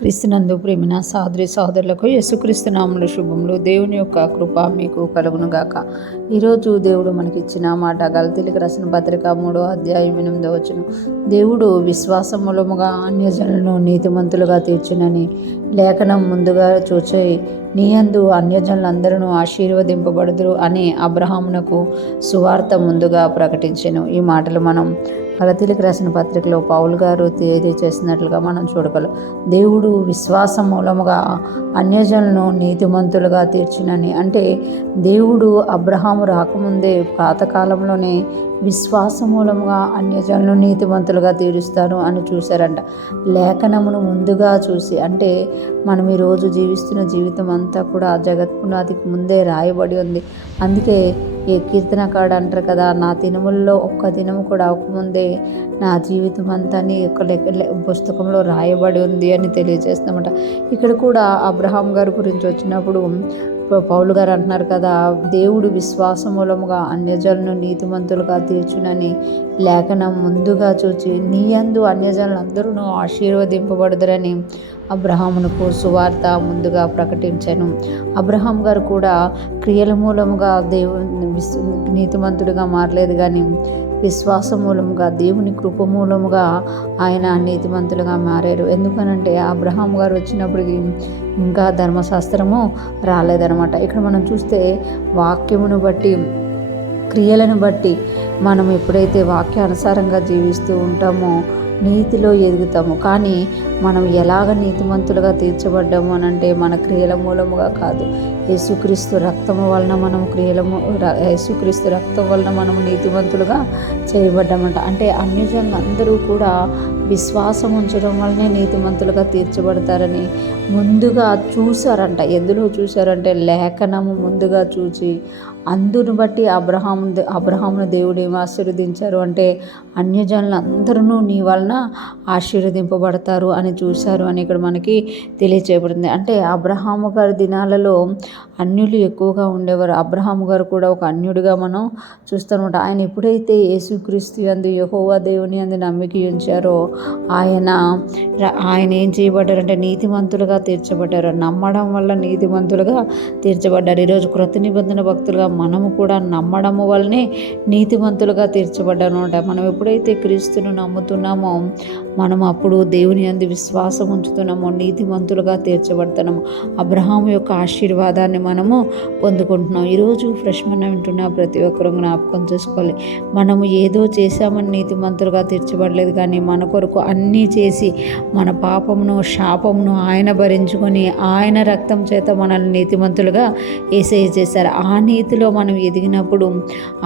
క్రీస్తునందు ప్రేమిన సహోదరి సహోదరులకు యేసుక్రీస్తు నామములో శుభములు. దేవుని యొక్క కృప మీకు కలుగునుగాక. ఈరోజు దేవుడు మనకిచ్చిన మాట గలతీయులకు రాసిన పత్రిక 3వ అధ్యాయం 8వ వచనం. దేవుడు విశ్వాసం మూలముగా అన్యజనులను నీతిమంతులుగా తీర్చునని లేఖనం ముందుగా చూచే నీయందు అన్యజనులందరూ ఆశీర్వదింపబడుదురు అని అబ్రహామునకు సువార్త ముందుగా ప్రకటించెను. ఈ మాటలు మనం గలతీయులకు రాసిన పత్రికలో పౌలు గారు తెలియజేసినట్లుగా మనం చూడగలం. దేవుడు విశ్వాసం మూలముగా అన్యజనులను నీతిమంతులుగా తీర్చినని అంటే దేవుడు అబ్రహాము రాకముందే పాతకాలంలోనే విశ్వాసం మూలముగా అన్యజనులను నీతిమంతులుగా తీరుస్తారు అని చూశారంట. లేఖనమును ముందుగా చూసి అంటే మనం ఈరోజు జీవిస్తున్న జీవితం అంతా కూడా జగత్పునాదికి ముందే రాయబడి ఉంది. అందుకే ఏ కీర్తనకాడు అంటారు కదా, నా దినముల్లో ఒక్క దినము కూడా అవ్వకముందే నా జీవితం అంతా పుస్తకంలో రాయబడి ఉంది అని తెలియజేస్తామట. ఇక్కడ కూడా అబ్రహాం గారి గురించి వచ్చినప్పుడు పౌలు గారు అంటున్నారు కదా, దేవుడు విశ్వాసం మూలముగా అన్యజనులను నీతిమంతులుగా తీర్చునని లేఖనం ముందుగా చూచి నీయందు అన్యజనులందరూ ఆశీర్వదింపబడుదురని అబ్రహామునకు సువార్త ముందుగా ప్రకటించాను. అబ్రహాం గారు కూడా క్రియల మూలముగా నీతిమంతుడిగా మారలేదు, కానీ విశ్వాస మూలముగా దేవుని కృప మూలముగా ఆయన నీతిమంతులుగా మారారు. ఎందుకనంటే అబ్రహాం గారు వచ్చినప్పటికి ఇంకా ధర్మశాస్త్రము రాలేదనమాట. ఇక్కడ మనం చూస్తే వాక్యమును బట్టి క్రియలను బట్టి మనం ఎప్పుడైతే వాక్యానుసారంగా జీవిస్తూ ఉంటామో నీతిలో ఎదుగుతాము. కానీ మనం ఎలాగ నీతిమంతులుగా తీర్చబడ్డాము అని అంటే మన క్రియల మూలముగా కాదు, యేసుక్రీస్తు రక్తము వలన మనము యేసుక్రీస్తు రక్తం వలన మనము నీతిమంతులుగా చేయబడ్డామంట. అంటే అన్యజనులు అందరూ కూడా విశ్వాసం ఉంచడం వల్లనే నీతిమంతులుగా తీర్చబడతారని ముందుగా చూశారంట. ఎందులో చూశారంటే లేఖనము ముందుగా చూచి అందును బట్టి అబ్రహామును దేవుడు ఏమి ఆశీర్వదించారు అంటే అన్యజనులు అందరూ నీ వలన ఆశీర్వదింపబడతారు అని చూశారు అని ఇక్కడ మనకి తెలియచేయబడింది. అంటే అబ్రహాము గారి దినాలలో అన్యులు ఎక్కువగా ఉండేవారు. అబ్రహాము గారు కూడా ఒక అన్యుడిగా మనం చూస్తామన్నమాట. ఆయన ఎప్పుడైతే యేసుక్రీస్తు యందు యెహోవా దేవుని యందు నమ్మిక ఉంచారో ఆయన ఏం చేయబడ్డారంటే నీతిమంతులుగా తీర్చబడ్డారు. నమ్మడం వల్ల నీతిమంతులుగా తీర్చబడ్డారు. ఈరోజు కృత నిబంధన భక్తులుగా మనము కూడా నమ్మడము వల్లనే నీతిమంతులుగా తీర్చబడ్డారు అనమాట. మనం ఎప్పుడైతే క్రీస్తును నమ్ముతున్నామో మనం అప్పుడు దేవుని యందు విశ్వాసం ఉంచుతున్నామో నీతిమంతులుగా తీర్చబడుతున్నాము. అబ్రహాము యొక్క ఆశీర్వాదాన్ని మనము పొందుకుంటున్నాం. ఈరోజు ఫ్రెష్ మనం వింటున్న ప్రతి ఒక్కరూ జ్ఞాపకం చేసుకోవాలి, మనము ఏదో చేశామని నీతిమంతులుగా తీర్చబడలేదు, కానీ మన కొరకు అన్నీ చేసి మన పాపమును శాపమును ఆయన భరించుకొని ఆయన రక్తం చేత మనల్ని నీతిమంతులుగా యేసయ్య చేశారు. ఆ నీతిలో మనం ఎదిగినప్పుడు,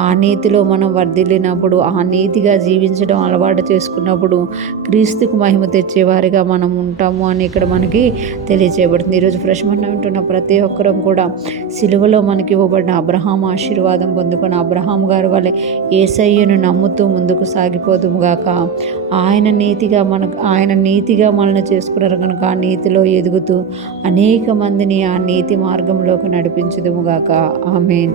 ఆ నీతిలో మనం వర్ధిల్లినప్పుడు, ఆ నీతిగా జీవించడం అలవాటు చేసుకున్నప్పుడు క్రీస్తుకు మహిమ తెచ్చేవారిగా మనం ఉంటాము అని ఇక్కడ మనకి తెలియజేయబడుతుంది. ఈరోజు ఫ్రెష్ మనం వింటున్న ప్రతి ఒక్కరం కూడా సిలువలో మనకి ఇవ్వబడిన అబ్రహాం ఆశీర్వాదం పొందుకొని అబ్రహాం గారి వల్లే యేసయ్యను నమ్ముతూ ముందుకు సాగిపోదుము గాక. ఆయన నీతిగా మనల్ని చేసుకున్నారు కనుక ఆ నీతిలో ఎదుగుతూ అనేక మందిని ఆ నీతి మార్గంలోకి నడిపించుదుము గాక. ఆమేన్.